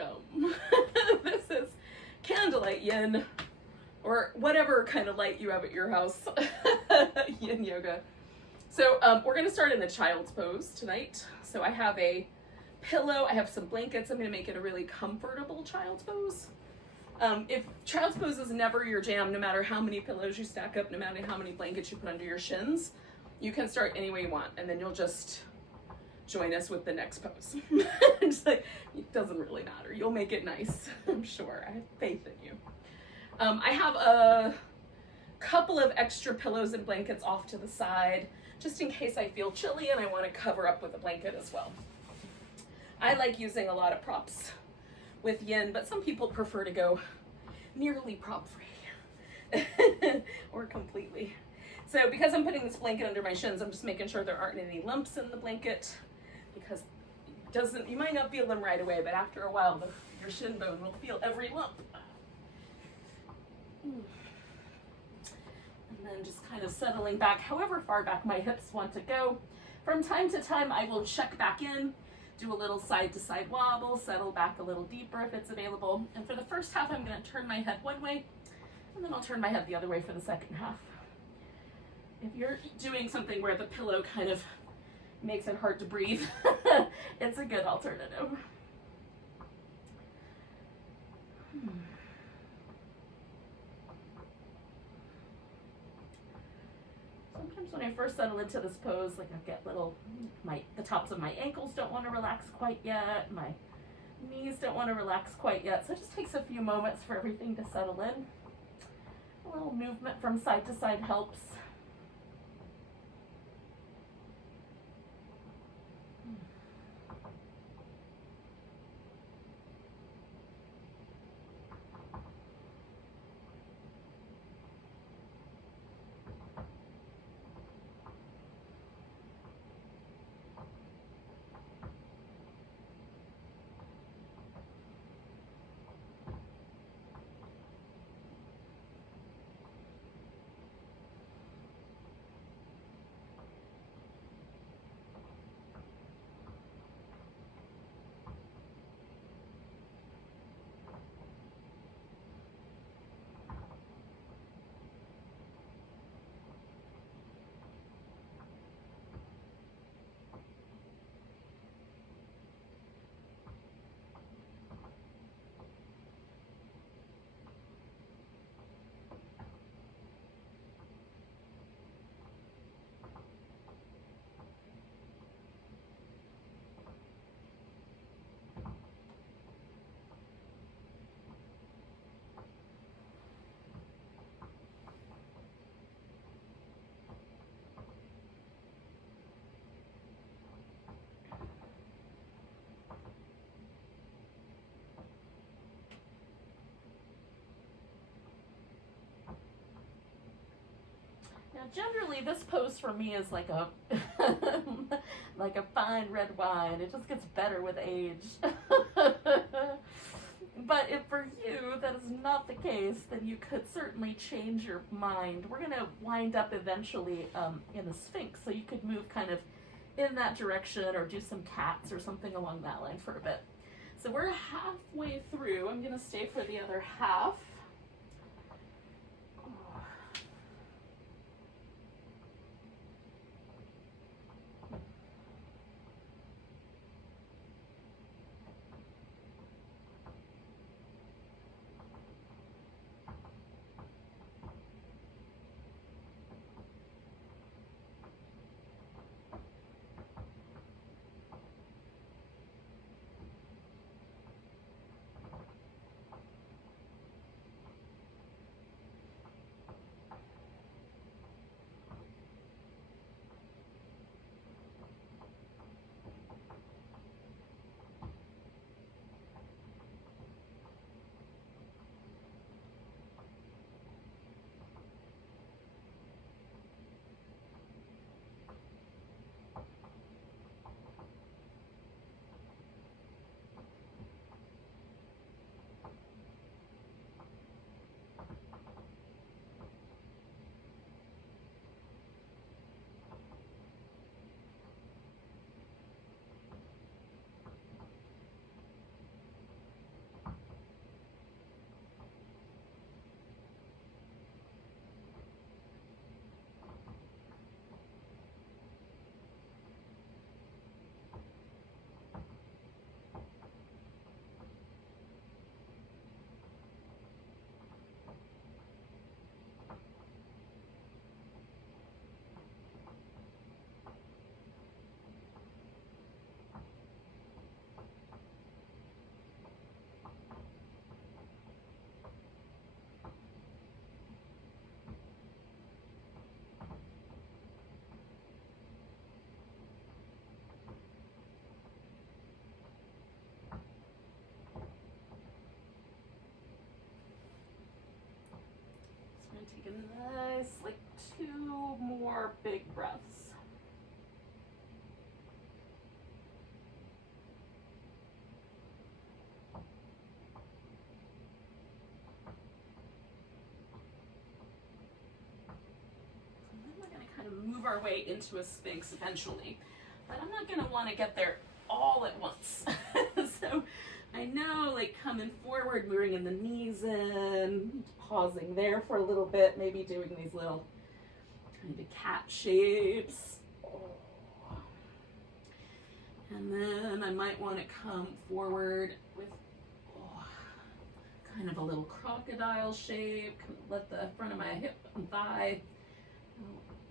welcome. This is Candlelight Yin, or whatever kind of light you have at your house, Yin Yoga. So we're going to start in a child's pose tonight. So I have a pillow, I have some blankets. I'm going to make it a really comfortable child's pose. If child's pose is never your jam, no matter how many pillows you stack up, no matter how many blankets you put under your shins, you can start any way you want, and then you'll just join us with the next pose. Like, it doesn't really matter. You'll make it nice, I'm sure. I have faith in you. I have a couple of extra pillows and blankets off to the side, just in case I feel chilly and I want to cover up with a blanket as well. I like using a lot of props with yin, but some people prefer to go nearly prop free or completely. So because I'm putting this blanket under my shins, I'm just making sure there aren't any lumps in the blanket, because you might not feel them right away, but after a while your shin bone will feel every lump. And then just kind of settling back however far back my hips want to go. From time to time I will check back in, do a little side to side wobble, settle back a little deeper if it's available. And for the first half, I'm going to turn my head one way, and then I'll turn my head the other way for the second half. If you're doing something where the pillow kind of makes it hard to breathe, it's a good alternative. Sometimes when I first settle into this pose, like I get the tops of my ankles don't want to relax quite yet, my knees don't want to relax quite yet, so it just takes a few moments for everything to settle in. A little movement from side to side helps. Now, generally, this pose for me is like a like a fine red wine. It just gets better with age. But if for you that is not the case, then you could certainly change your mind. We're going to wind up eventually in the Sphinx, so you could move kind of in that direction or do some cats or something along that line for a bit. So we're halfway through. I'm going to stay for the other half. a nice, like 2 more big breaths. And then we're going to kind of move our way into a Sphinx eventually. But I'm not going to want to get there all at once. So I know, like, coming forward, moving the knees in, pausing there for a little bit, maybe doing these little kind of cat shapes. And then I might want to come forward with kind of a little crocodile shape. Let the front of my hip and thigh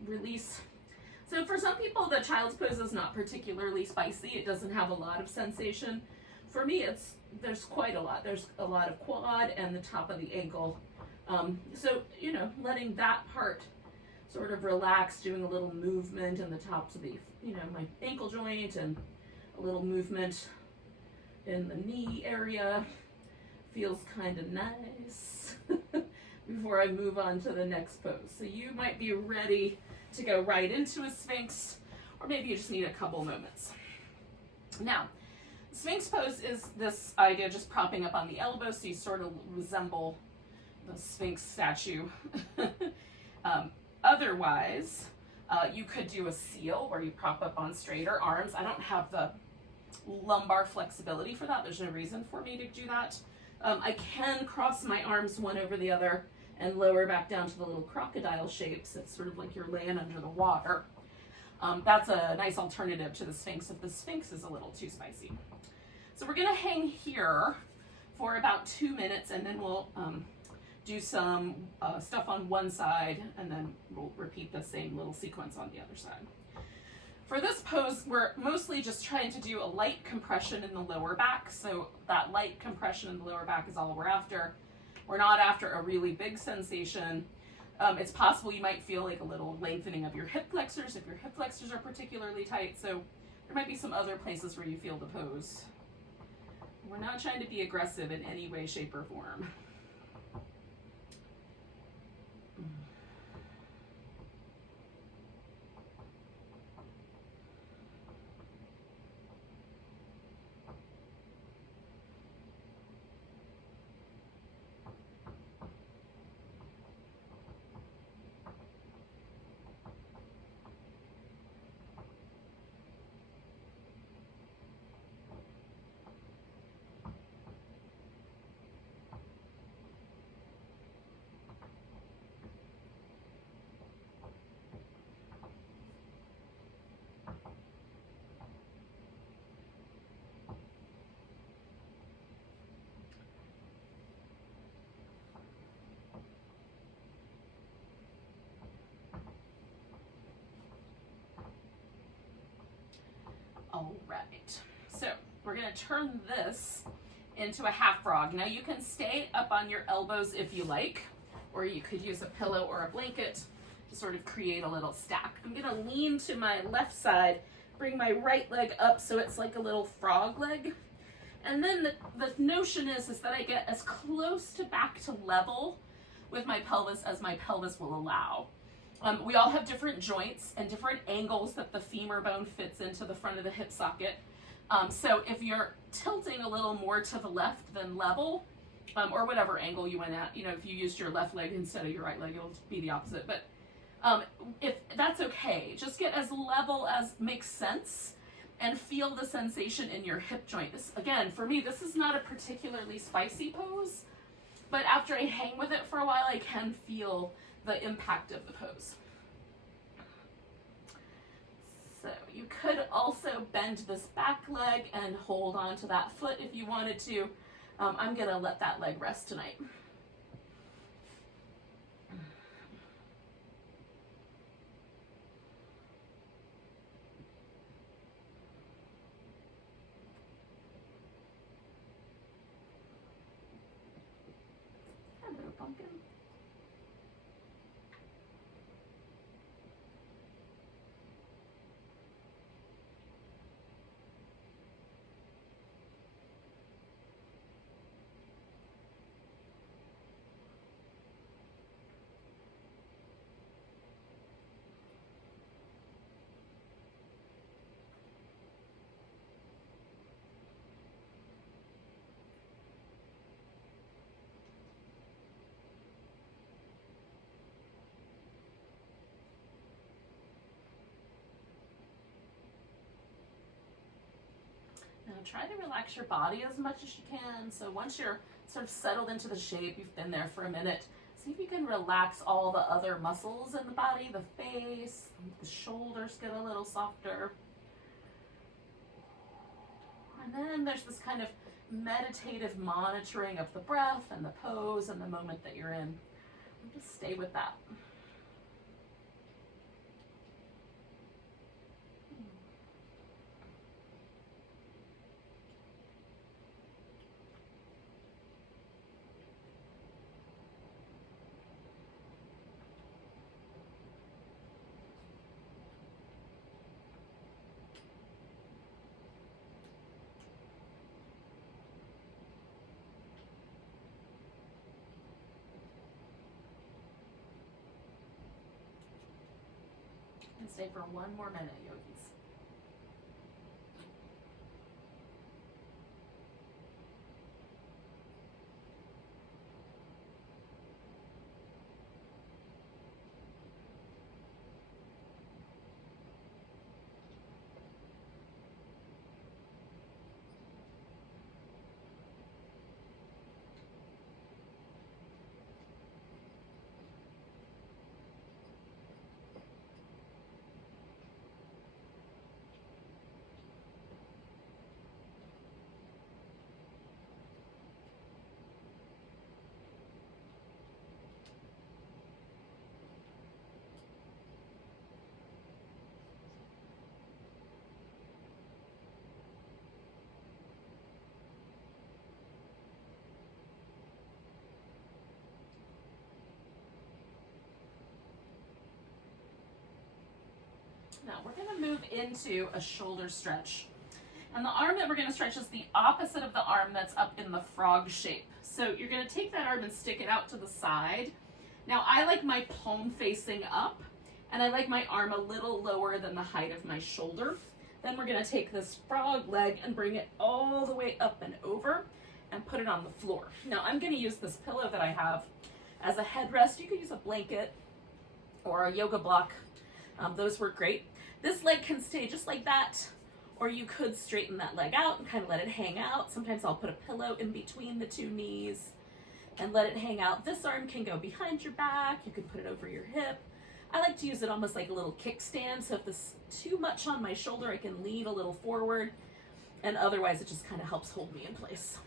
release. So for some people, the child's pose is not particularly spicy. It doesn't have a lot of sensation. For me, there's quite a lot. There's a lot of quad and the top of the ankle. So, you know, letting that part sort of relax, doing a little movement in the tops of the, you know, my ankle joint, and a little movement in the knee area feels kind of nice before I move on to the next pose. So you might be ready to go right into a Sphinx, or maybe you just need a couple moments. Now, Sphinx pose is this idea of just propping up on the elbow, so you sort of resemble the Sphinx statue. Otherwise, you could do a seal where you prop up on straighter arms. I don't have the lumbar flexibility for that. There's no reason for me to do that. I can cross my arms one over the other and lower back down to the little crocodile shapes. It's sort of like you're laying under the water. That's a nice alternative to the Sphinx if the Sphinx is a little too spicy. So we're gonna hang here for about 2 minutes, and then we'll do some stuff on one side, and then we'll repeat the same little sequence on the other side. For this pose, we're mostly just trying to do a light compression in the lower back. So that light compression in the lower back is all we're after. We're not after a really big sensation. It's possible you might feel like a little lengthening of your hip flexors if your hip flexors are particularly tight. So there might be some other places where you feel the pose. We're not trying to be aggressive in any way, shape, or form. All right, so we're gonna turn this into a half frog. Now you can stay up on your elbows if you like, or you could use a pillow or a blanket to sort of create a little stack. I'm gonna lean to my left side, bring my right leg up so it's like a little frog leg. And then the notion is that I get as close to back to level with my pelvis as my pelvis will allow. We all have different joints and different angles that the femur bone fits into the front of the hip socket. So if you're tilting a little more to the left than level, or whatever angle you went at, you know, if you used your left leg instead of your right leg, it'll be the opposite. But if that's okay, just get as level as makes sense and feel the sensation in your hip joint. This, again, for me, this is not a particularly spicy pose, but after I hang with it for a while, I can feel the impact of the pose. So you could also bend this back leg and hold on to that foot if you wanted to. I'm gonna let that leg rest tonight. Hello, pumpkin. try to relax your body as much as you can. So once you're sort of settled into the shape, you've been there for a minute, see if you can relax all the other muscles in the body, the face, the shoulders get a little softer. And then there's this kind of meditative monitoring of the breath and the pose and the moment that you're in. And just stay with that. And stay for one more minute, yogis. Now we're going to move into a shoulder stretch. And the arm that we're going to stretch is the opposite of the arm that's up in the frog shape. So you're going to take that arm and stick it out to the side. Now I like my palm facing up, and I like my arm a little lower than the height of my shoulder. Then we're going to take this frog leg and bring it all the way up and over and put it on the floor. Now I'm going to use this pillow that I have as a headrest. You could use a blanket or a yoga block. Those work great. This leg can stay just like that, or you could straighten that leg out and kind of let it hang out. Sometimes I'll put a pillow in between the two knees and let it hang out. This arm can go behind your back. You can put it over your hip. I like to use it almost like a little kickstand. So if this is too much on my shoulder, I can lean a little forward, and otherwise it just kind of helps hold me in place.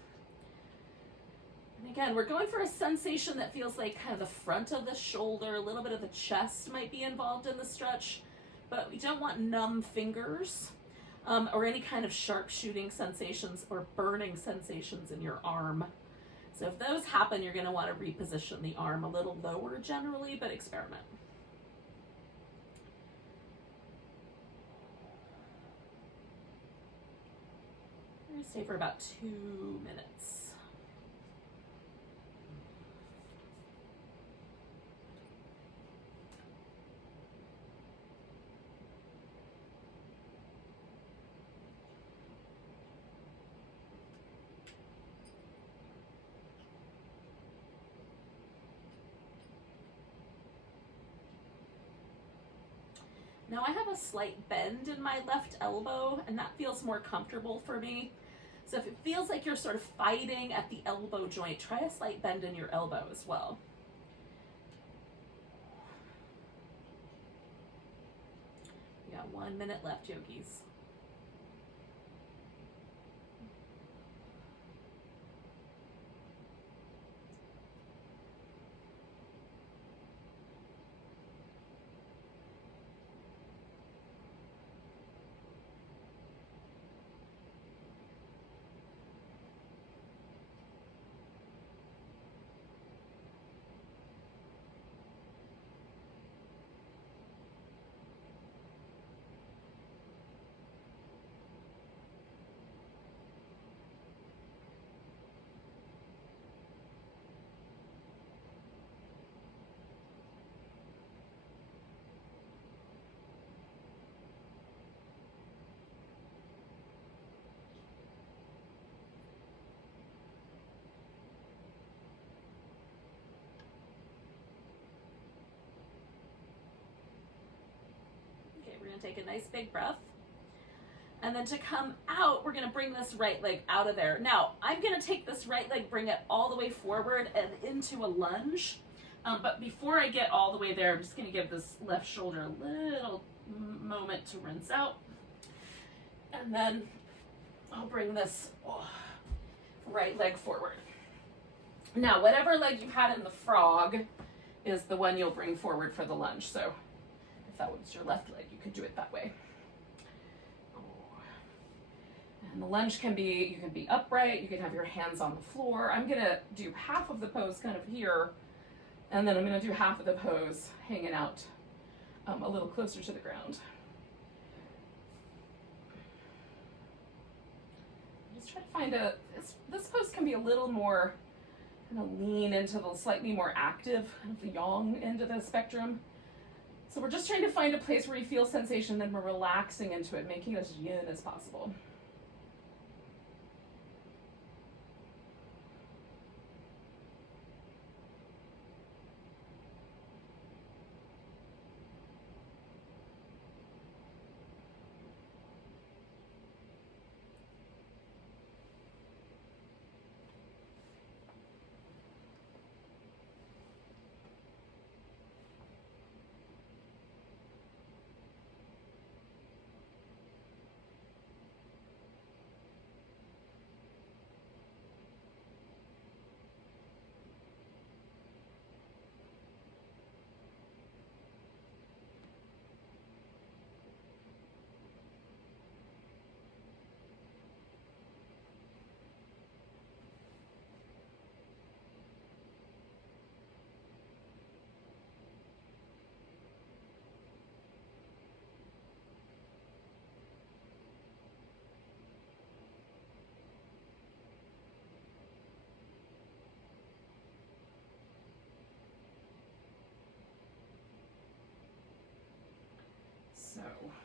And again, we're going for a sensation that feels like kind of the front of the shoulder, a little bit of the chest might be involved in the stretch, but we don't want numb fingers or any kind of sharp shooting sensations or burning sensations in your arm. So if those happen, you're going to want to reposition the arm a little lower generally, but experiment. We're going to stay for about 2 minutes. Now I have a slight bend in my left elbow, and that feels more comfortable for me. So if it feels like you're sort of fighting at the elbow joint, try a slight bend in your elbow as well. We got 1 minute left, yogis. We're going to take a nice big breath. And then to come out, we're gonna bring this right leg out of there. Now, I'm gonna take this right leg, bring it all the way forward and into a lunge. But before I get all the way there, I'm just gonna give this left shoulder a little moment to rinse out. And then I'll bring this right leg forward. Now, whatever leg you had in the frog is the one you'll bring forward for the lunge. So if that was your left leg, you could do it that way. And the lunge can be, you can be upright, you can have your hands on the floor. I'm gonna do half of the pose kind of here, and then I'm gonna do half of the pose hanging out a little closer to the ground. Just try to find this pose can be a little more, kind of lean into the slightly more active, kind of the yang end of the spectrum. So we're just trying to find a place where you feel sensation, then we're relaxing into it, making it as yin as possible. So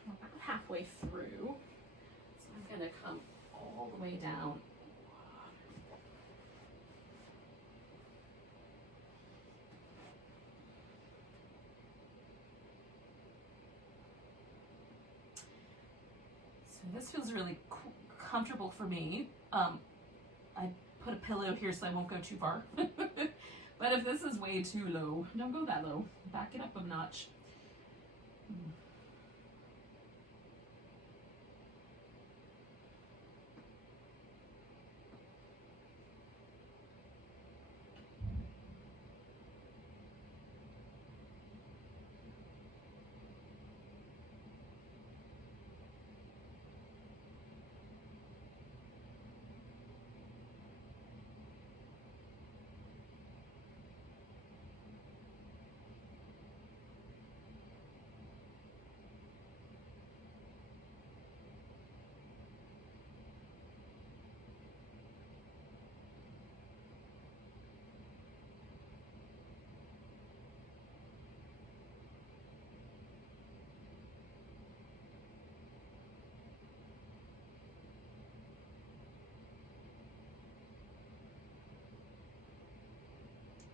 we're about halfway through. So I'm going to come all the way down. So this feels really comfortable for me. I put a pillow here so I won't go too far. But if this is way too low, don't go that low. Back it up a notch.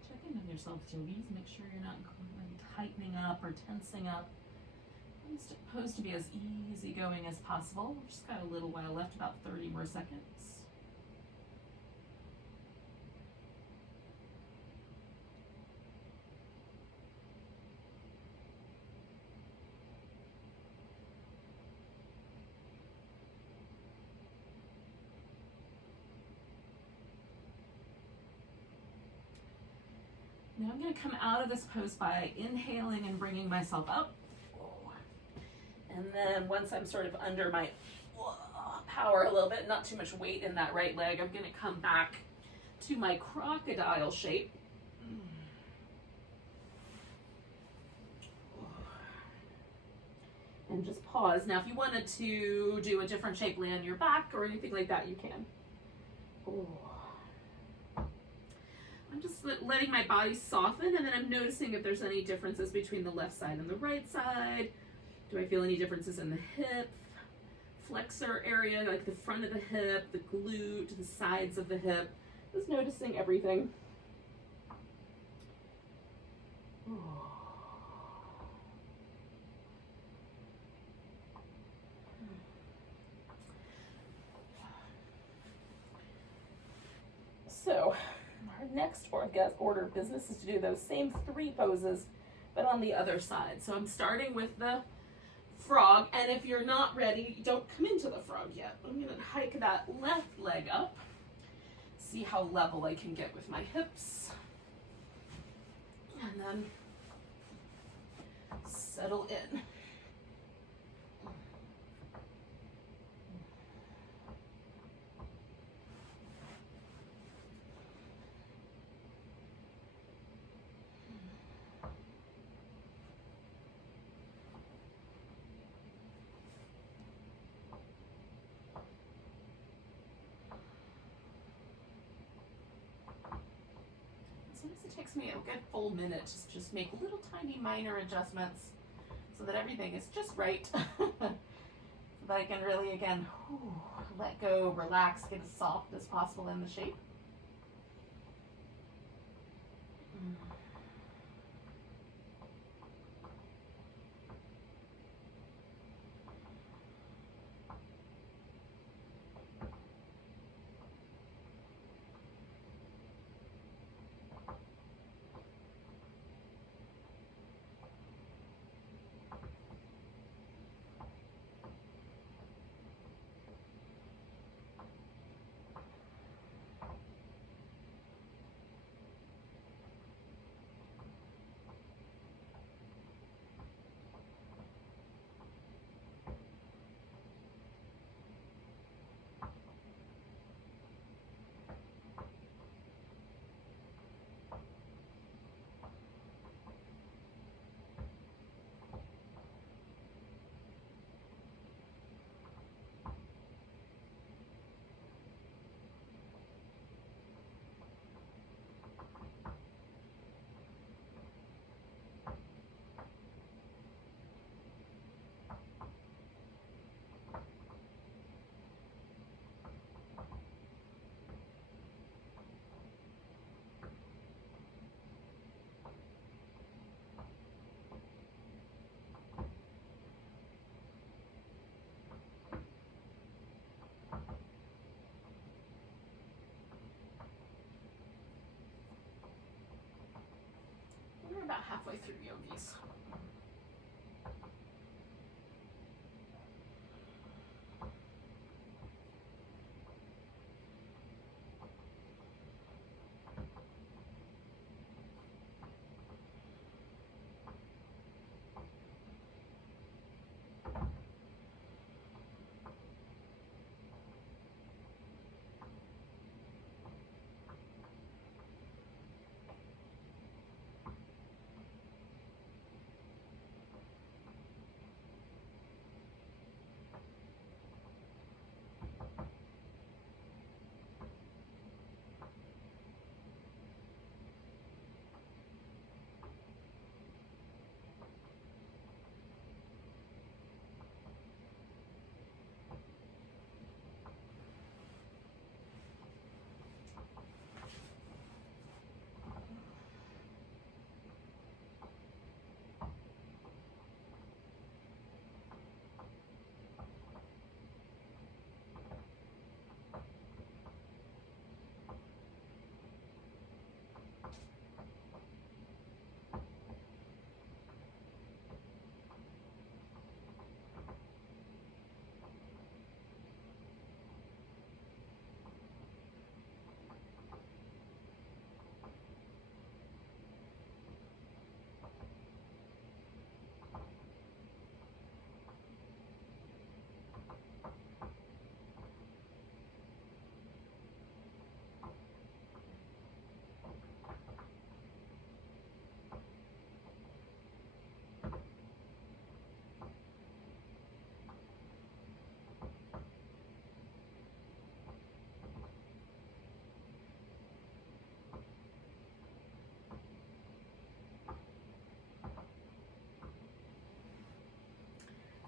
Checking on yourself, yogis. Make sure you're not tightening up or tensing up. I want this pose to be as easygoing as possible. We've just got a little while left, about 30 more seconds. Now I'm going to come out of this pose by inhaling and bringing myself up. And then once I'm sort of under my power a little bit, not too much weight in that right leg, I'm going to come back to my crocodile shape. And just pause. Now if you wanted to do a different shape, lay on your back or anything like that, you can. I'm just letting my body soften, and then I'm noticing if there's any differences between the left side and the right side. Do I feel any differences in the hip flexor area, like the front of the hip, the glute, the sides of the hip? Just noticing everything. So our next order of business is to do those same 3 poses, but on the other side. So I'm starting with the frog, and if you're not ready, don't come into the frog yet. I'm gonna hike that left leg up, see how level I can get with my hips, and then settle in. Sometimes it takes me a good full minute to just make little tiny minor adjustments so that everything is just right. So that I can really, again, let go, relax, get as soft as possible in the shape. We're about halfway through yogis.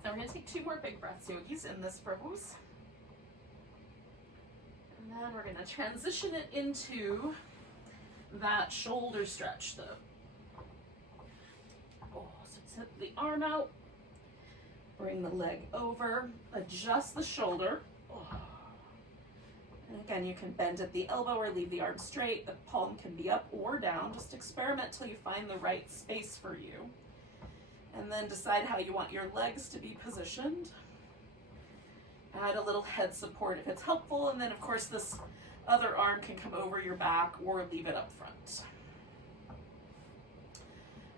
So we're going to take 2 more big breaths, yogis, in this pose. And then we're going to transition it into that shoulder stretch, though. So tip the arm out, bring the leg over, adjust the shoulder, And again, you can bend at the elbow or leave the arm straight. The palm can be up or down. Just experiment till you find the right space for you. And then decide how you want your legs to be positioned. Add a little head support if it's helpful. And then, of course, this other arm can come over your back or leave it up front.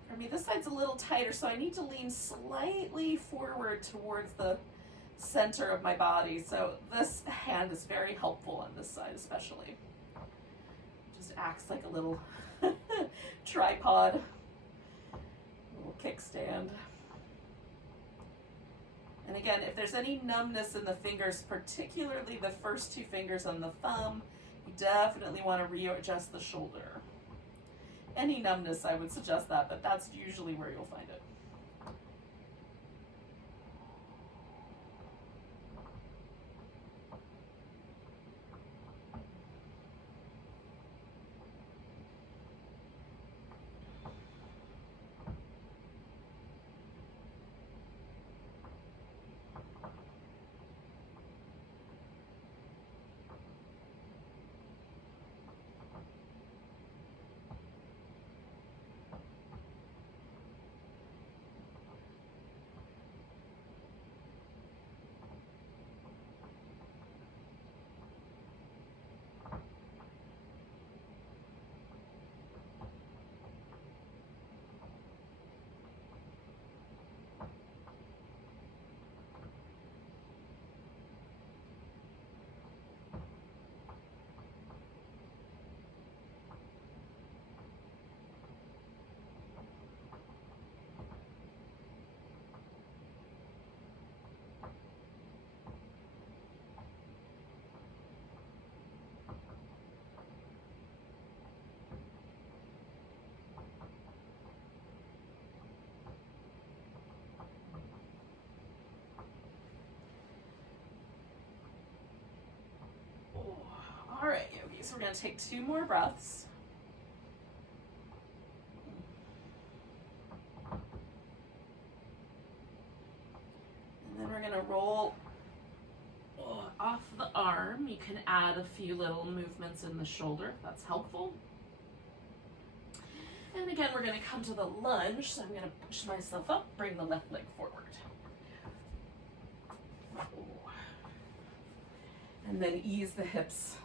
For me, this side's a little tighter, so I need to lean slightly forward towards the center of my body. So this hand is very helpful on this side especially. Just acts like a little tripod, little kickstand. And again, if there's any numbness in the fingers, particularly the first two fingers on the thumb, you definitely want to readjust the shoulder. Any numbness, I would suggest that, but that's usually where you'll find it. All right, yogis, we're going to take 2 more breaths. And then we're going to roll off the arm. You can add a few little movements in the shoulder if that's helpful. And again, we're going to come to the lunge. So I'm going to push myself up, bring the left leg forward. And then ease the hips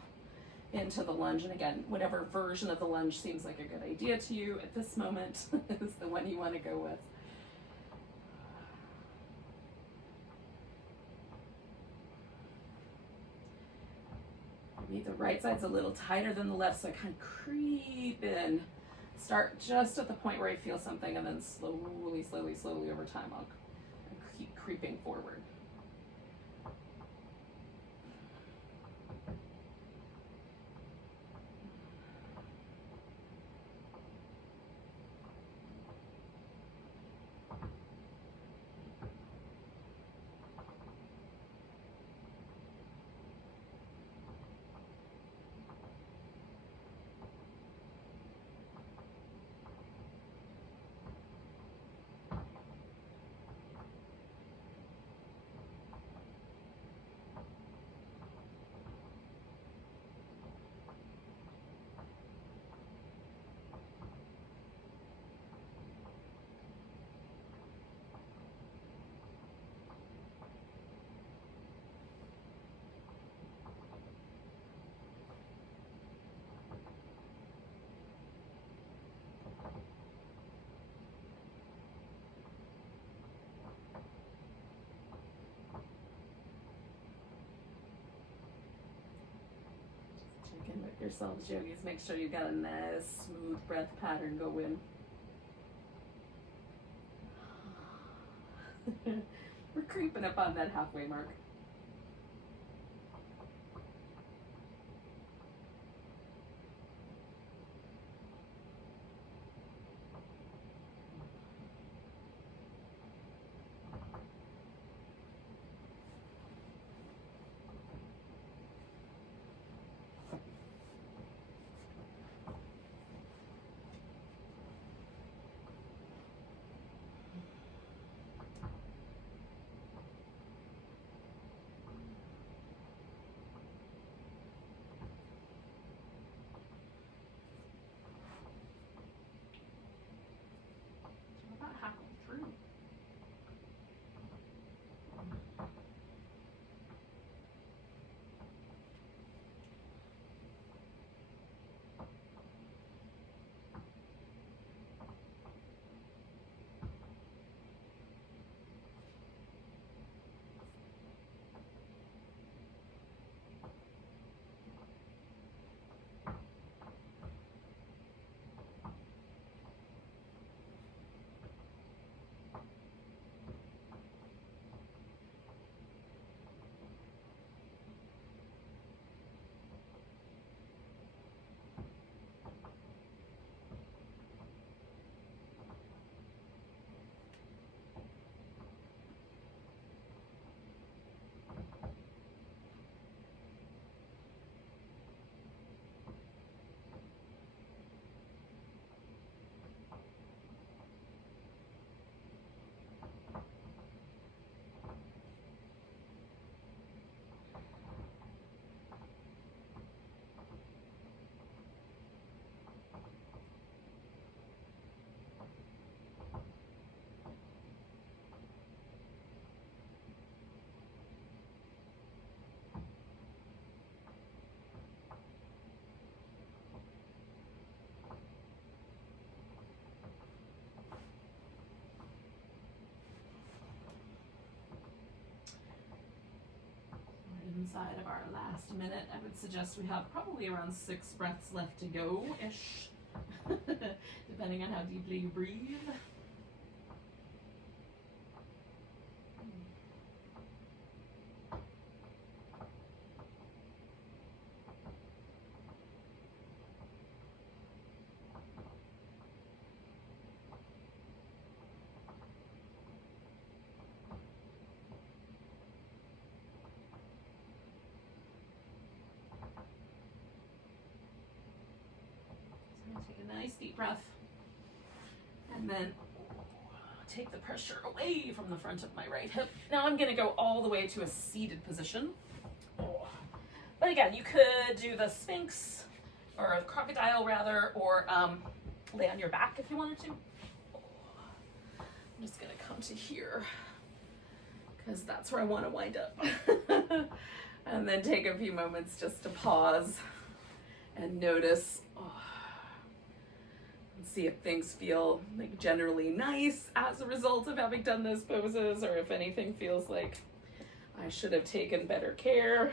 into the lunge. And again, whatever version of the lunge seems like a good idea to you at this moment is the one you want to go with. Maybe the right side's a little tighter than the left, so I kind of creep in. Start just at the point where I feel something, and then slowly, slowly, slowly over time, I'll keep creeping forward. Check in with yourselves, yogis. Make sure you've got a nice, smooth breath pattern going. We're creeping up on that halfway mark. inside of our last minute. I would suggest we have probably around 6 breaths left to go-ish, depending on how deeply you breathe. Take a nice deep breath, and then take the pressure away from the front of my right hip. Now I'm going to go all the way to a seated position. But again, you could do the Sphinx, or a crocodile rather, or lay on your back if you wanted to. I'm just going to come to here, because that's where I want to wind up. And then take a few moments just to pause and notice. See if things feel like generally nice as a result of having done those poses, or if anything feels like I should have taken better care.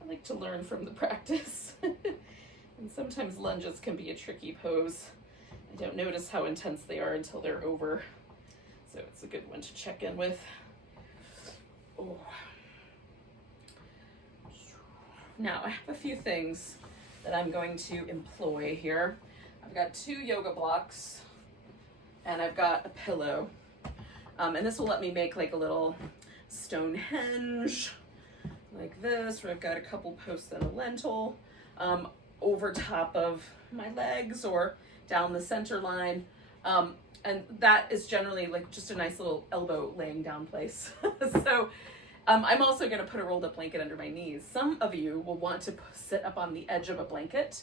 I like to learn from the practice. And sometimes lunges can be a tricky pose. I don't notice how intense they are until they're over. So it's a good one to check in with. Oh. Now I have a few things that I'm going to employ here. I've got 2 yoga blocks, and I've got a pillow. And this will let me make like a little Stonehenge, like this, where I've got a couple posts and a lentil over top of my legs or down the center line. And that is generally like just a nice little elbow laying down place. So I'm also going to put a rolled up blanket under my knees. Some of you will want to sit up on the edge of a blanket.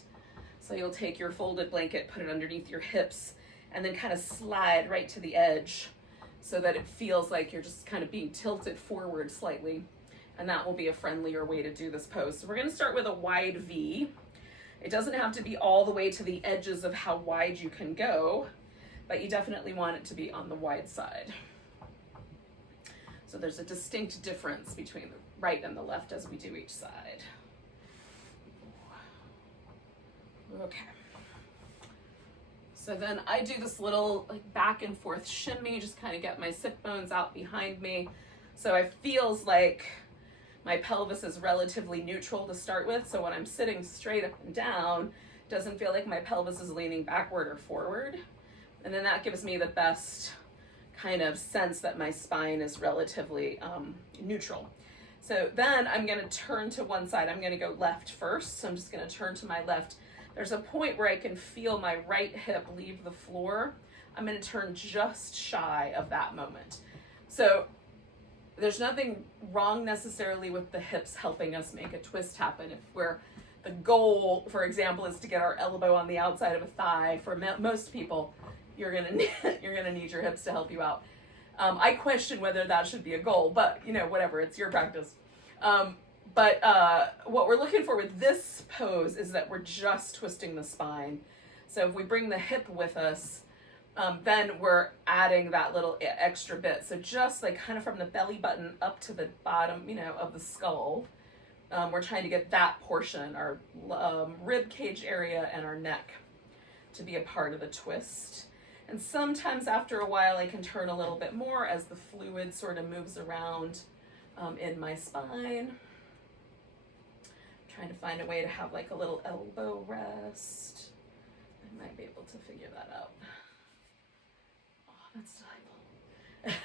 So you'll take your folded blanket, put it underneath your hips, and then kind of slide right to the edge so that it feels like you're just kind of being tilted forward slightly. And that will be a friendlier way to do this pose. So we're going to start with a wide V. It doesn't have to be all the way to the edges of how wide you can go, but you definitely want it to be on the wide side. So there's a distinct difference between the right and the left as we do each side. Okay. So then I do this little like back and forth shimmy, just kind of get my sit bones out behind me. So it feels like my pelvis is relatively neutral to start with. So when I'm sitting straight up and down, it doesn't feel like my pelvis is leaning backward or forward. And then that gives me the best kind of sense that my spine is relatively neutral. So then I'm going to turn to one side. I'm going to go left first. So I'm just going to turn to my left. There's a point where I can feel my right hip leave the floor. I'm going to turn just shy of that moment. So there's nothing wrong necessarily with the hips helping us make a twist happen. If the goal, for example, is to get our elbow on the outside of a thigh, for most people, you're gonna need your hips to help you out. I question whether that should be a goal, but whatever, it's your practice. But what we're looking for with this pose is that we're just twisting the spine. So if we bring the hip with us, then we're adding that little extra bit. So just like kind of from the belly button up to the bottom, of the skull, we're trying to get that portion, our rib cage area and our neck, to be a part of the twist. And sometimes after a while, I can turn a little bit more as the fluid sort of moves around in my spine. Trying to find a way to have like a little elbow rest. I might be able to figure that out. Oh, that's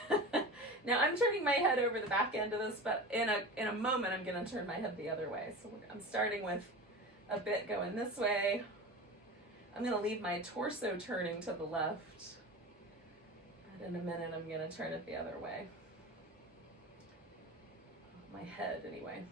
delightful. Now I'm turning my head over the back end of this, but in a moment I'm going to turn my head the other way. So I'm starting with a bit going this way. I'm going to leave my torso turning to the left. And in a minute I'm going to turn it the other way. My head anyway.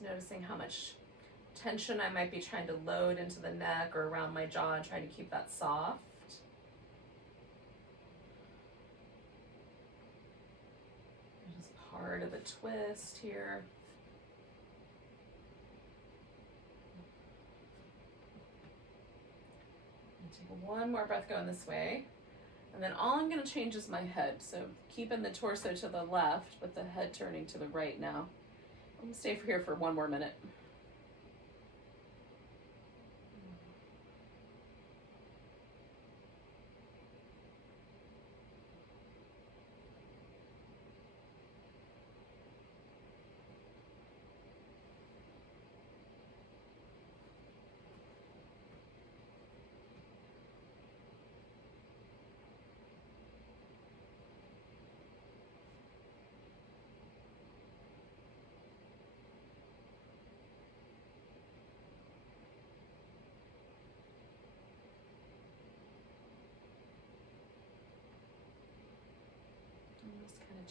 Just noticing how much tension I might be trying to load into the neck or around my jaw and trying to keep that soft. Just part of the twist here. Take one more breath going this way. And then all I'm going to change is my head. So keeping the torso to the left, but the head turning to the right now. I'm going to stay here for one more minute.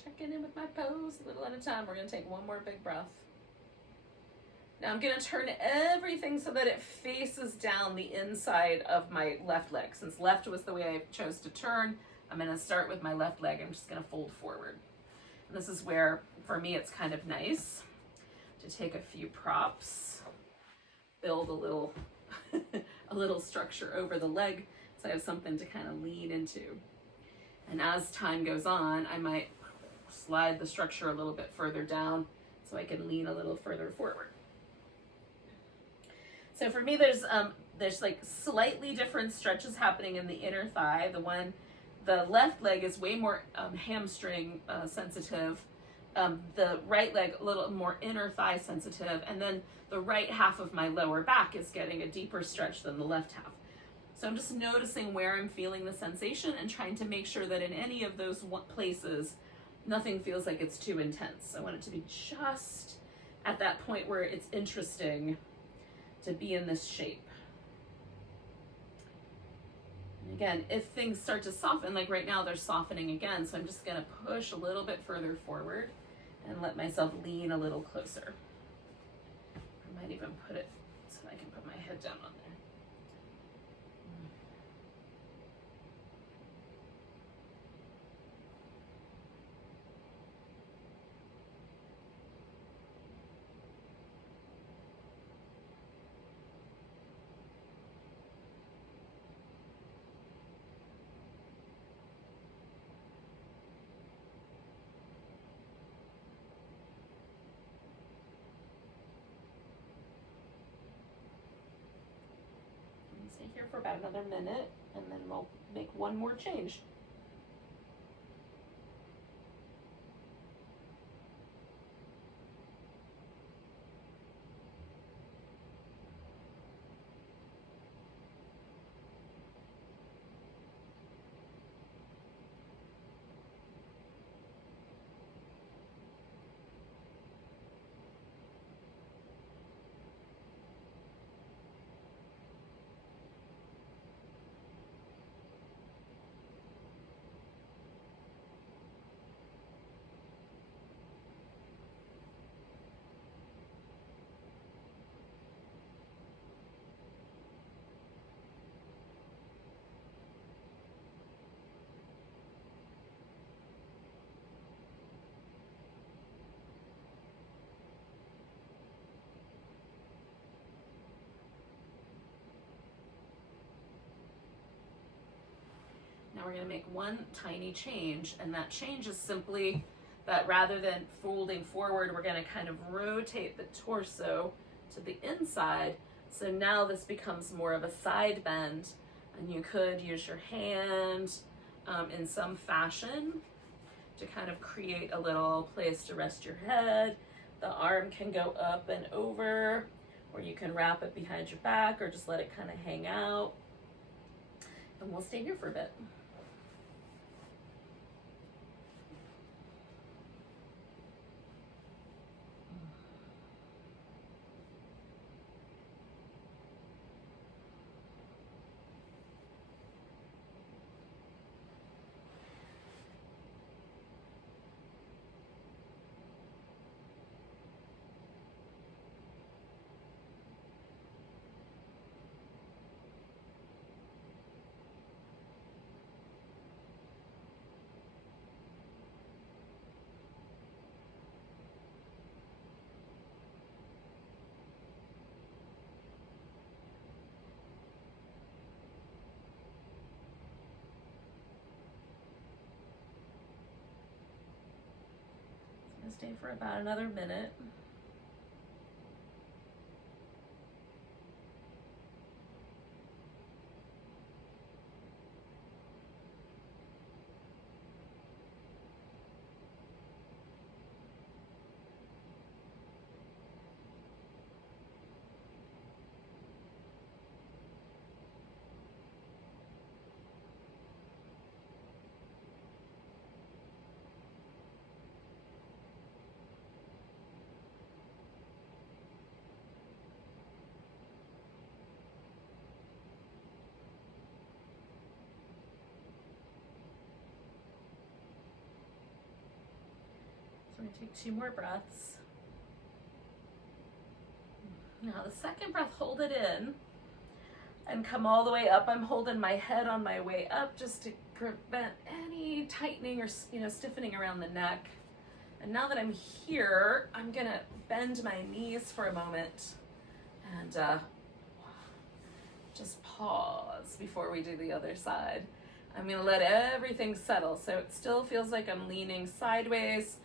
Checking in with my pose a little at a time. We're going to take one more big breath. Now I'm going to turn everything so that it faces down the inside of my left leg. Since left was the way I chose to turn, I'm going to start with my left leg. I'm just going to fold forward. And this is where, for me, it's kind of nice to take a few props, build a little, a little structure over the leg so I have something to kind of lean into. And as time goes on, I might slide the structure a little bit further down so I can lean a little further forward. So for me, there's like slightly different stretches happening in the inner thigh. The left leg is way more hamstring sensitive. The right leg a little more inner thigh sensitive, and then the right half of my lower back is getting a deeper stretch than the left half. So I'm just noticing where I'm feeling the sensation and trying to make sure that in any of those places, nothing feels like it's too intense. I want it to be just at that point where it's interesting to be in this shape. And again, if things start to soften, like right now they're softening again, so I'm just gonna push a little bit further forward and let myself lean a little closer. I might even put it so I can put my head down on there. Stay here for about another minute, and then we'll make one more change. Now we're going to make one tiny change, and that change is simply that rather than folding forward, we're going to kind of rotate the torso to the inside. So now this becomes more of a side bend, and you could use your hand in some fashion to kind of create a little place to rest your head. The arm can go up and over, or you can wrap it behind your back, or just let it kind of hang out. And we'll stay here for a bit. gonna stay for about another minute. So I'm going to take 2 more breaths. Now the second breath, hold it in and come all the way up. I'm holding my head on my way up just to prevent any tightening or stiffening around the neck. And now that I'm here, I'm going to bend my knees for a moment and just pause before we do the other side. I'm going to let everything settle. So it still feels like I'm leaning sideways.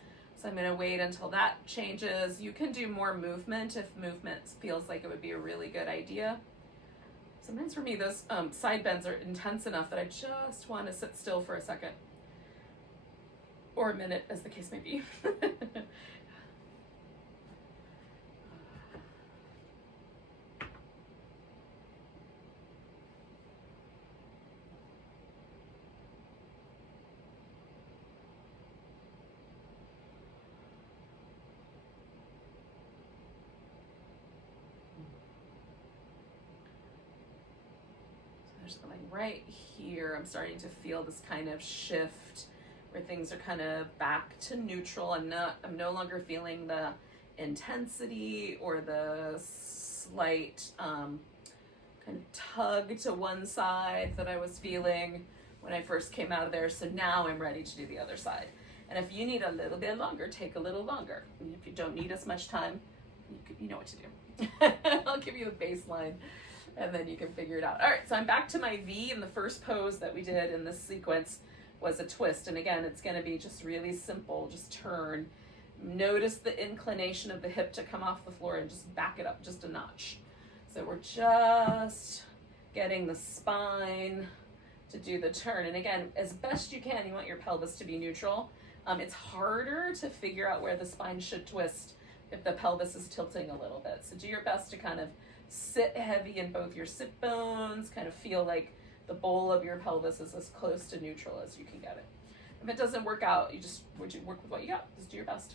So I'm going to wait until that changes. You can do more movement if movement feels like it would be a really good idea. Sometimes for me, those side bends are intense enough that I just want to sit still for a second. Or a minute, as the case may be. Just like right here, I'm starting to feel this kind of shift where things are kind of back to neutral. I'm no longer feeling the intensity or the slight kind of tug to one side that I was feeling when I first came out of there. So now I'm ready to do the other side. And if you need a little bit longer, take a little longer. And if you don't need as much time, you know what to do. I'll give you the baseline and then you can figure it out. All right, so I'm back to my V, and the first pose that we did in this sequence was a twist. And again, it's gonna be just really simple, just turn. Notice the inclination of the hip to come off the floor and just back it up just a notch. So we're just getting the spine to do the turn. And again, as best you can, you want your pelvis to be neutral. It's harder to figure out where the spine should twist if the pelvis is tilting a little bit. So do your best to kind of sit heavy in both your sit bones, kind of feel like the bowl of your pelvis is as close to neutral as you can get it. If it doesn't work out, you just work with what you got. Just do your best.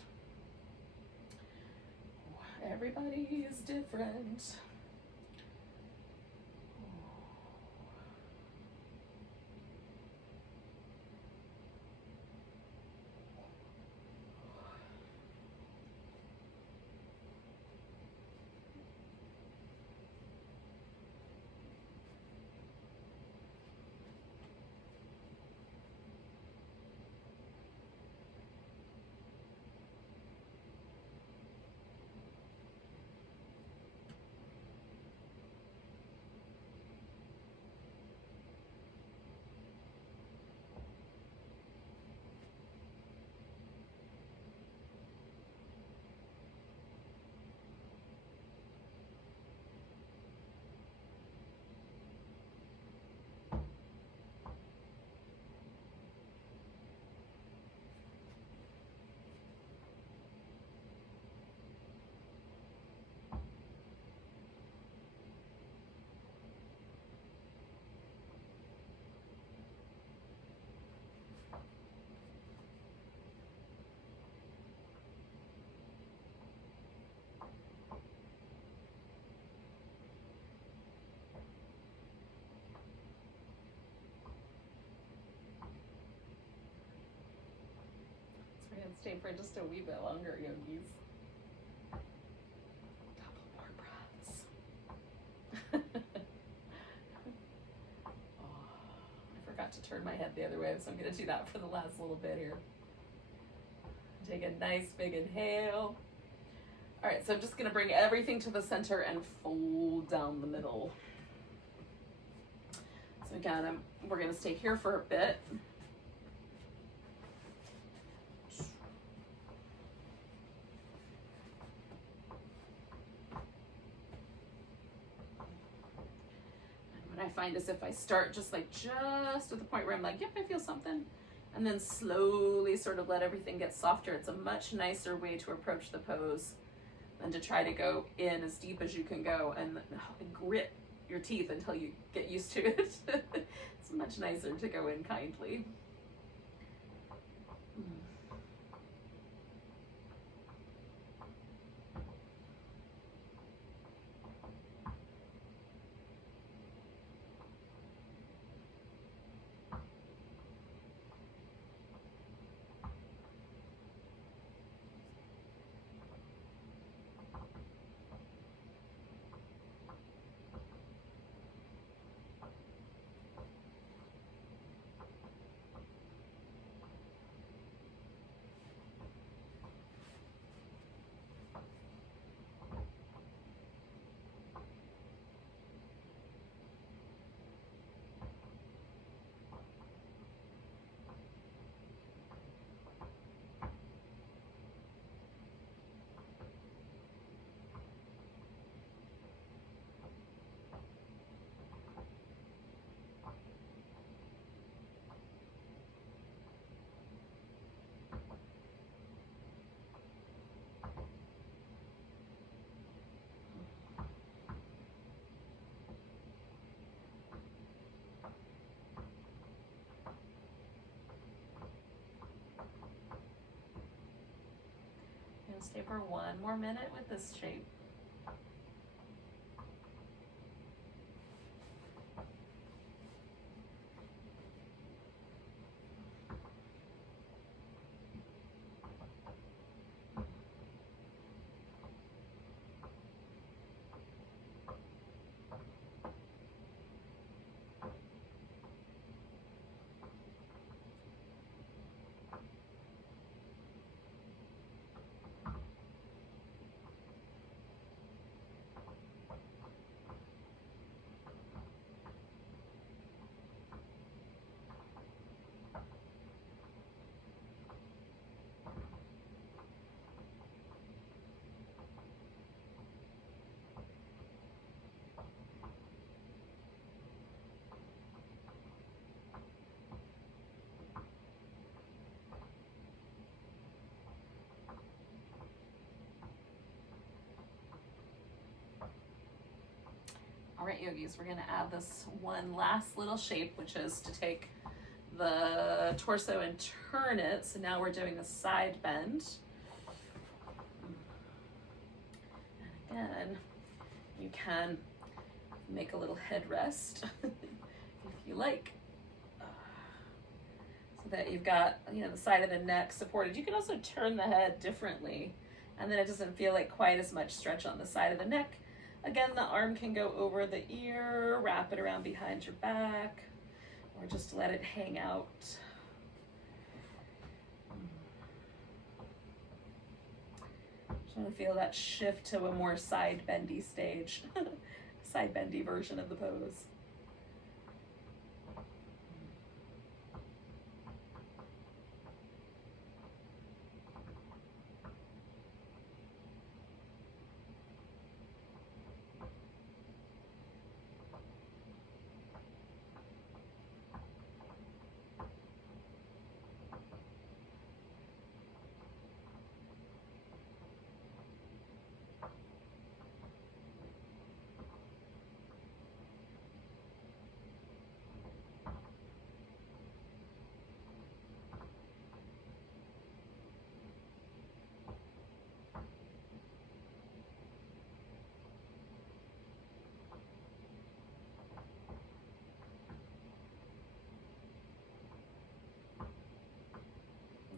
Everybody is different. Stay for just a wee bit longer, yogis. Couple more breaths. Oh, I forgot to turn my head the other way, so I'm going to do that for the last little bit here. Take a nice big inhale. All right, so I'm just going to bring everything to the center and fold down the middle. So again, we're going to stay here for a bit. I find is if I start just at the point where I'm like, yep, I feel something, and then slowly sort of let everything get softer, it's a much nicer way to approach the pose than to try to go in as deep as you can go and grit your teeth until you get used to it. It's much nicer to go in kindly. Stay for one more minute with this shape. All right, yogis, we're gonna add this one last little shape, which is to take the torso and turn it. So now we're doing a side bend. And again, you can make a little headrest if you like, so that you've got, the side of the neck supported. You can also turn the head differently, and then it doesn't feel like quite as much stretch on the side of the neck. Again, the arm can go over the ear, wrap it around behind your back, or just let it hang out. Just want to feel that shift to a more side bendy stage, side bendy version of the pose.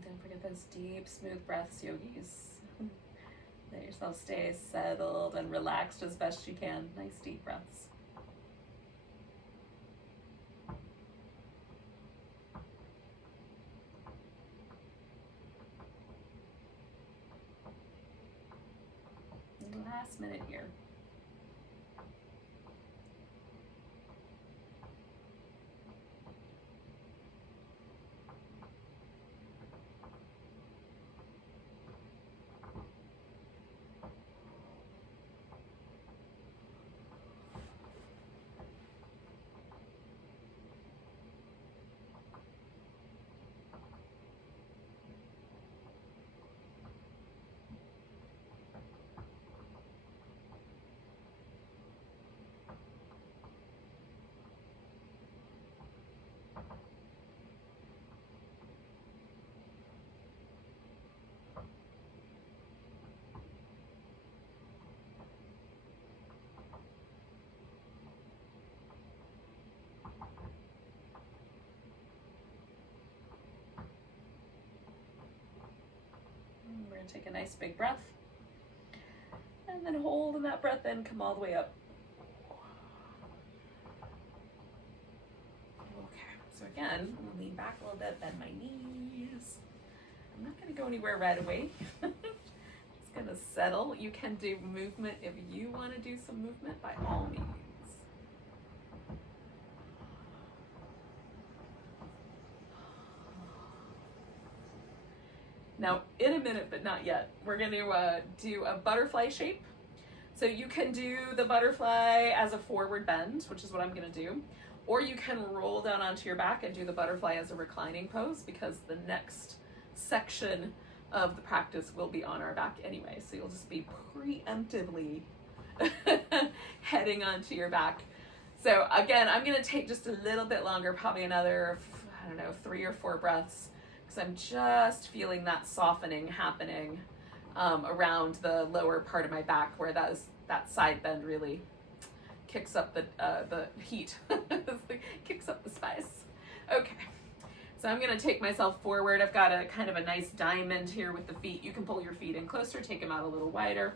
Don't forget those deep, smooth breaths, yogis. Let yourself stay settled and relaxed as best you can. Nice deep breaths. Last minute here. going to take a nice big breath. And then hold in that breath in, come all the way up. Okay, so again, I'm going to lean back a little bit, bend my knees. I'm not going to go anywhere right away. It's going to settle. You can do movement if you want to do some movement, by all means. Now, in a minute, but not yet, we're going to do a butterfly shape. So you can do the butterfly as a forward bend, which is what I'm going to do. Or you can roll down onto your back and do the butterfly as a reclining pose, because the next section of the practice will be on our back anyway. So you'll just be preemptively heading onto your back. So again, I'm going to take just a little bit longer, probably another, I don't know, 3 or 4 breaths, because I'm just feeling that softening happening around the lower part of my back, where that side bend really kicks up the heat, kicks up the spice. Okay, so I'm gonna take myself forward. I've got a kind of a nice diamond here with the feet. You can pull your feet in closer, take them out a little wider.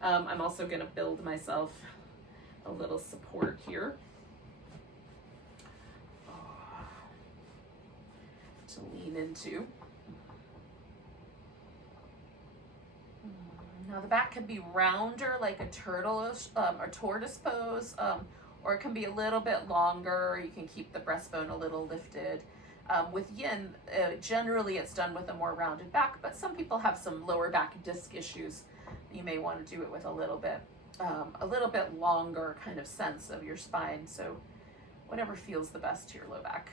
I'm also gonna build myself a little support here to lean into. Now the back can be rounder, like a turtle or tortoise pose, or it can be a little bit longer. You can keep the breastbone a little lifted. With yin, generally it's done with a more rounded back, but some people have some lower back disc issues. You may want to do it with a little bit longer kind of sense of your spine. So whatever feels the best to your low back.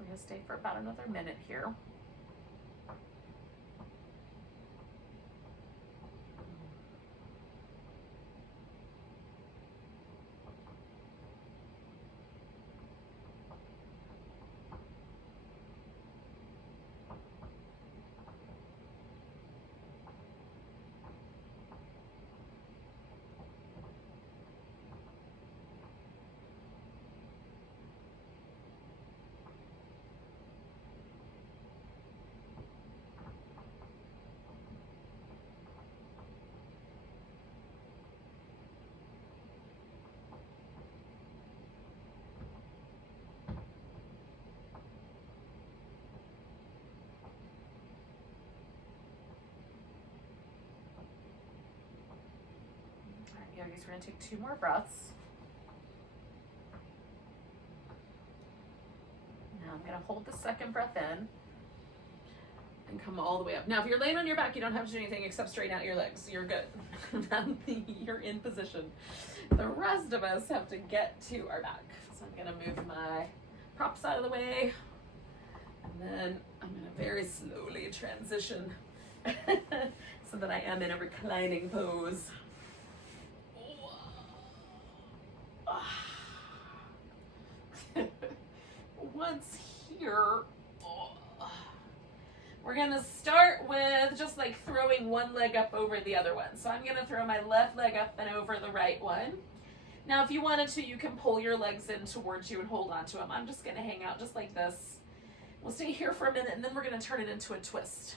We're going to stay for about another minute here. Yogis, we're going to take 2 more breaths. Now I'm going to hold the second breath in and come all the way up. Now, if you're laying on your back, you don't have to do anything except straighten out your legs. You're good. You're in position. The rest of us have to get to our back. So I'm going to move my props out of the way, and then I'm going to very slowly transition so that I am in a reclining pose. Once here, We're gonna start with just like throwing one leg up over the other one. So I'm gonna throw my left leg up and over the right one. Now, if you wanted to, you can pull your legs in towards you and hold on to them. I'm just gonna hang out just like this. We'll stay here for a minute and then we're gonna turn it into a twist.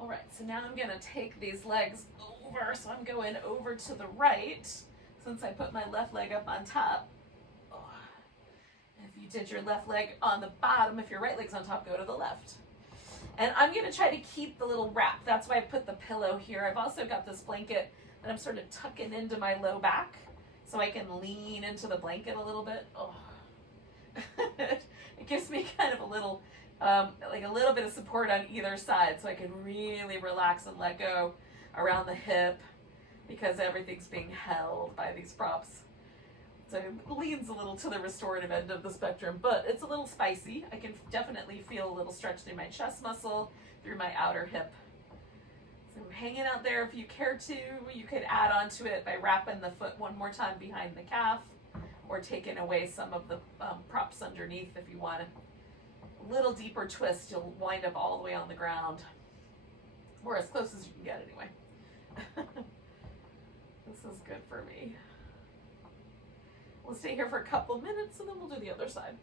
All right, so now I'm gonna take these legs over, so I'm going over to the right, since I put my left leg up on top. If you did your left leg on the bottom, if your right leg's on top, go to the left. And I'm gonna try to keep the little wrap. That's why I put the pillow here. I've also got this blanket that I'm sort of tucking into my low back, so I can lean into the blanket a little bit. Oh. It gives me kind of a little, like a little bit of support on either side, so I can really relax and let go around the hip because everything's being held by these props. So it leans a little to the restorative end of the spectrum, but it's a little spicy. I can definitely feel a little stretch through my chest muscle, through my outer hip. So hanging out there, if you care to, you could add on to it by wrapping the foot one more time behind the calf, or taking away some of the props underneath if you want a little deeper twist. You'll wind up all the way on the ground, or as close as you can get anyway. This is good for me. We'll stay here for a couple minutes and then we'll do the other side.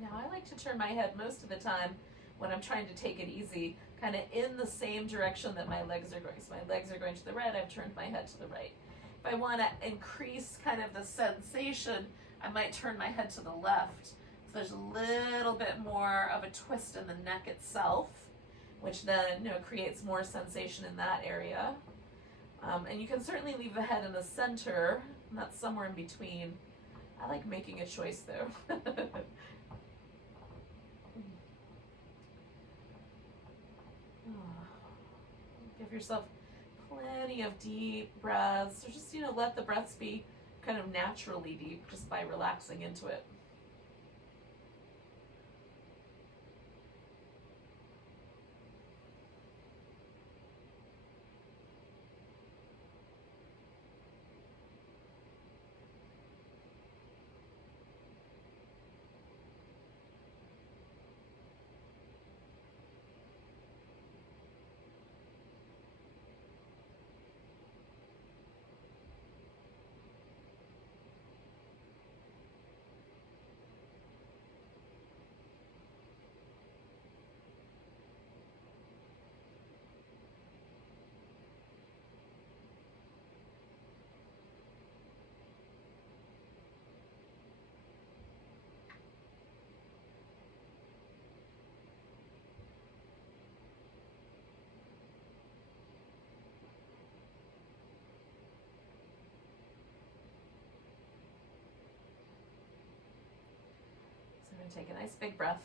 Now I like to turn my head most of the time when I'm trying to take it easy, kind of in the same direction that my legs are going. So my legs are going to the right, I've turned my head to the right. If I want to increase kind of the sensation, I might turn my head to the left. So there's a little bit more of a twist in the neck itself, which then creates more sensation in that area. And you can certainly leave the head in the center, and that's somewhere in between. I like making a choice though. Give yourself plenty of deep breaths, or just let the breaths be kind of naturally deep just by relaxing into it. Take a nice big breath.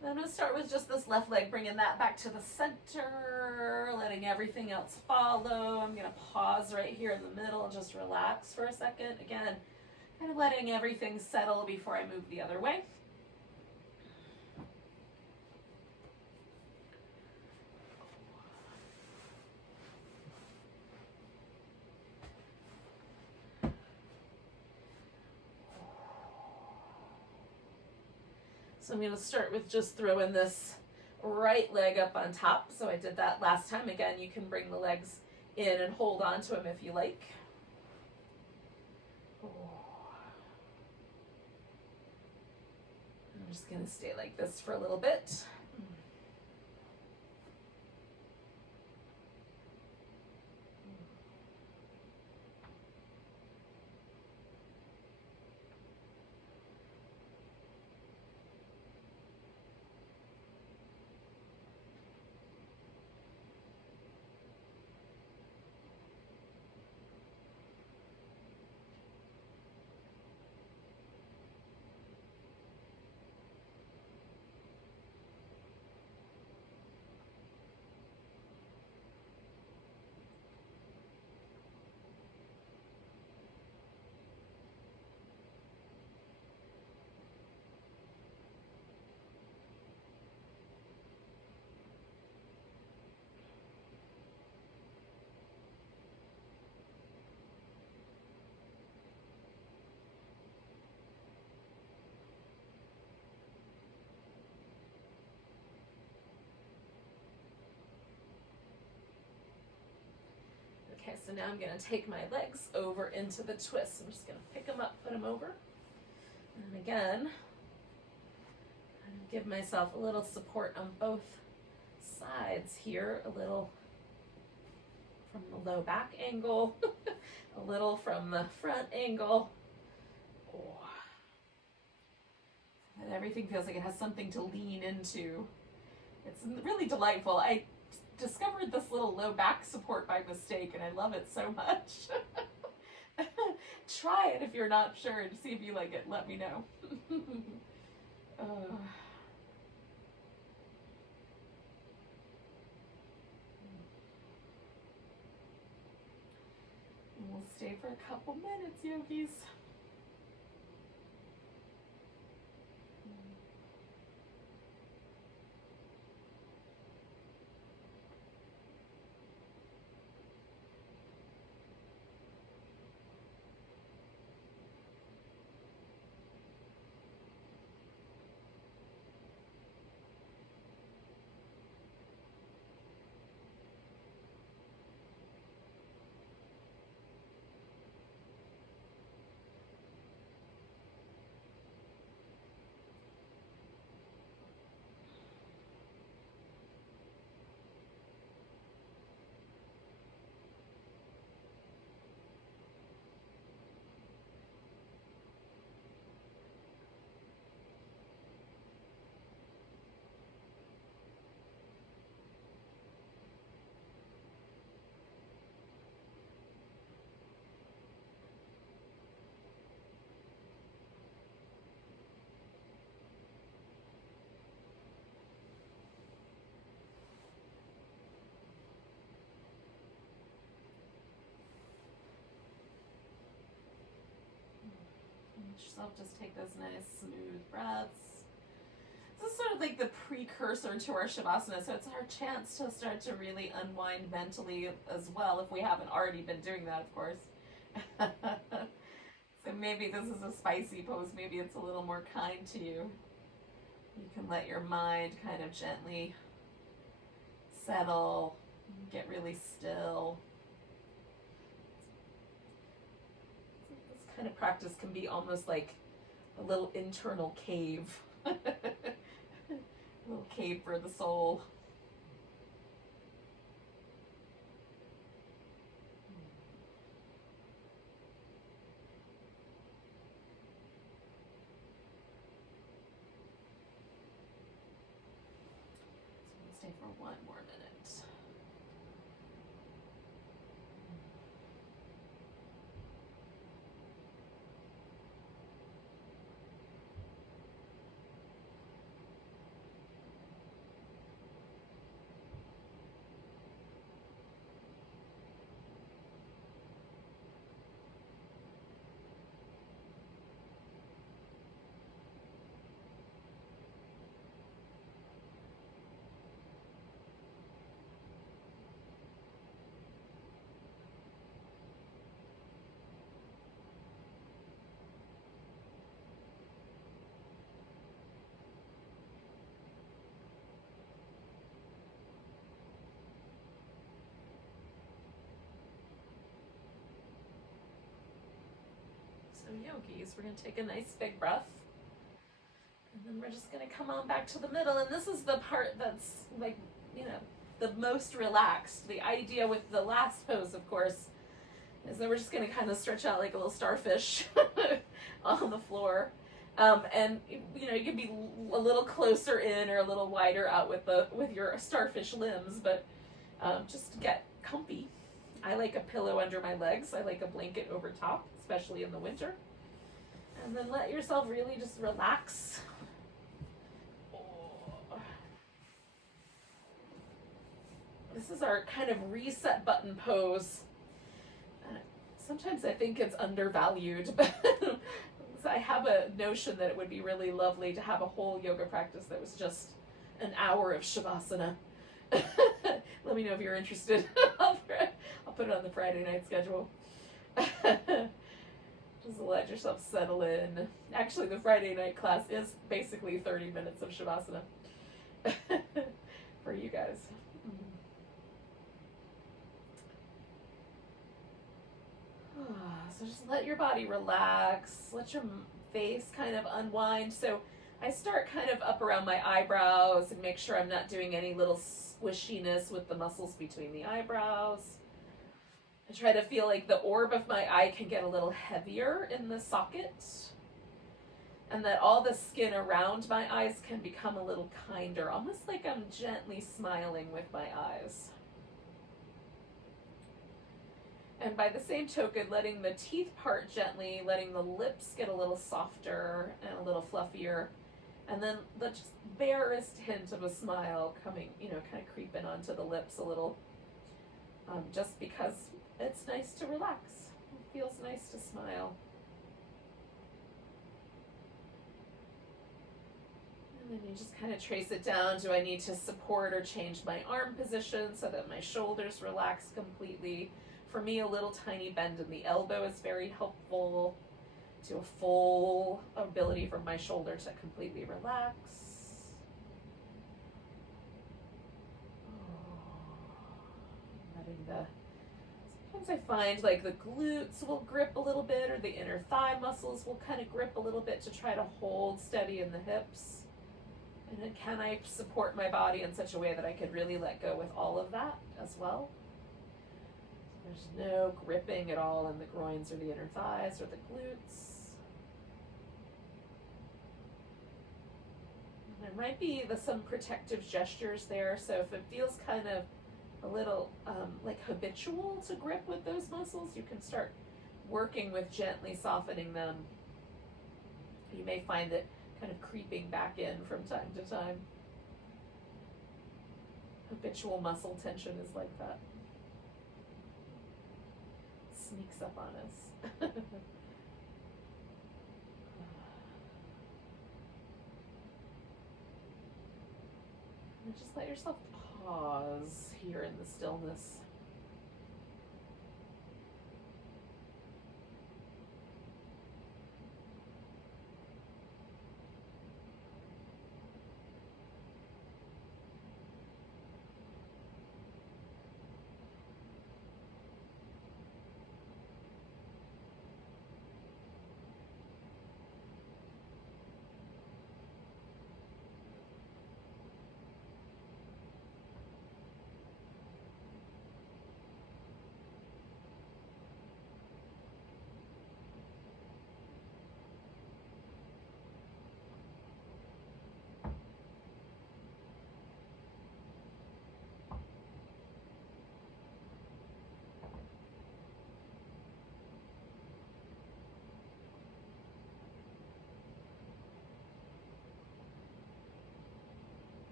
Then I'm going to start with just this left leg, bringing that back to the center, letting everything else follow. I'm going to pause right here in the middle and just relax for a second. Again, kind of letting everything settle before I move the other way. So I'm going to start with just throwing this right leg up on top. So I did that last time. Again, you can bring the legs in and hold on to them if you like. I'm just going to stay like this for a little bit. Okay, so now I'm going to take my legs over into the twist. I'm just going to pick them up, put them over. And again, give myself a little support on both sides here, a little from the low back angle, a little from the front angle. Oh. And everything feels like it has something to lean into. It's really delightful. I discovered this little low back support by mistake, and I love it so much. Try it if you're not sure and see if you like it. Let me know. We'll stay for a couple minutes, yogis. Let yourself just take those nice smooth breaths. This is sort of like the precursor to our Shavasana, so it's our chance to start to really unwind mentally as well, if we haven't already been doing that, of course. So maybe this is a spicy pose, maybe it's a little more kind to you. You can let your mind kind of gently settle, get really still. This kind of practice can be almost like a little internal cave. A little cave for the soul. So we'll stay for one more minute. So yogis, we're going to take a nice big breath. And then we're just going to come on back to the middle. And this is the part that's like, you know, the most relaxed. The idea with the last pose, of course, is that we're just going to kind of stretch out like a little starfish on the floor. And, you know, you can be a little closer in or a little wider out with your starfish limbs, but just get comfy. I like a pillow under my legs. I like a blanket over top, especially in the winter. And then let yourself really just relax. This is our kind of reset button pose. Sometimes I think it's undervalued, but I have a notion that it would be really lovely to have a whole yoga practice that was just an hour of Shavasana. Let me know if you're interested. I'll put it on the Friday night schedule. Just let yourself settle in. Actually, the Friday night class is basically 30 minutes of Shavasana for you guys. So just let your body relax. Let your face kind of unwind. So I start kind of up around my eyebrows and make sure I'm not doing any little squishiness with the muscles between the eyebrows. I try to feel like the orb of my eye can get a little heavier in the socket, and that all the skin around my eyes can become a little kinder, almost like I'm gently smiling with my eyes. And by the same token, letting the teeth part gently, letting the lips get a little softer and a little fluffier, and then the just barest hint of a smile coming, kind of creeping onto the lips a little, just because it's nice to relax. It feels nice to smile. And then you just kind of trace it down. Do I need to support or change my arm position so that my shoulders relax completely? For me, a little tiny bend in the elbow is very helpful to a full ability for my shoulder to completely relax. Sometimes I find like the glutes will grip a little bit, or the inner thigh muscles will kind of grip a little bit to try to hold steady in the hips. And then can I support my body in such a way that I could really let go with all of that as well? There's no gripping at all in the groins or the inner thighs or the glutes. And there might be some protective gestures there, so if it feels kind of a little like habitual to grip with those muscles, you can start working with gently softening them. You may find it kind of creeping back in from time to time. Habitual muscle tension is like that. Sneaks up on us. And just let yourself pause here in the stillness.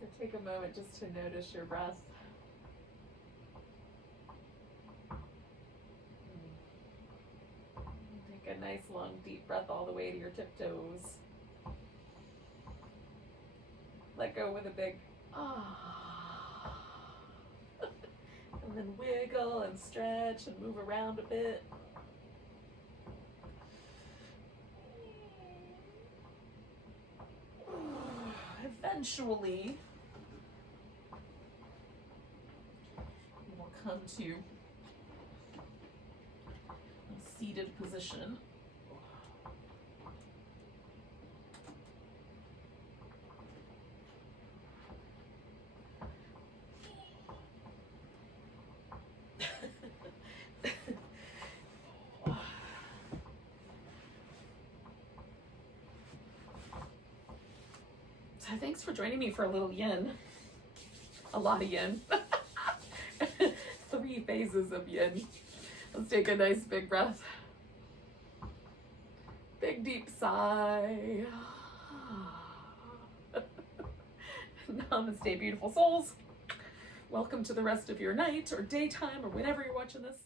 So take a moment just to notice your breath. Take a nice long deep breath all the way to your tiptoes. Let go with a big ah. And then wiggle and stretch and move around a bit. Eventually, we'll come to a seated position. Thanks for joining me for a little yin. a lot of yin. 3 phases of yin. Let's take a nice big breath. Big deep sigh. Namaste, beautiful souls. Welcome to the rest of your night or daytime or whenever you're watching this.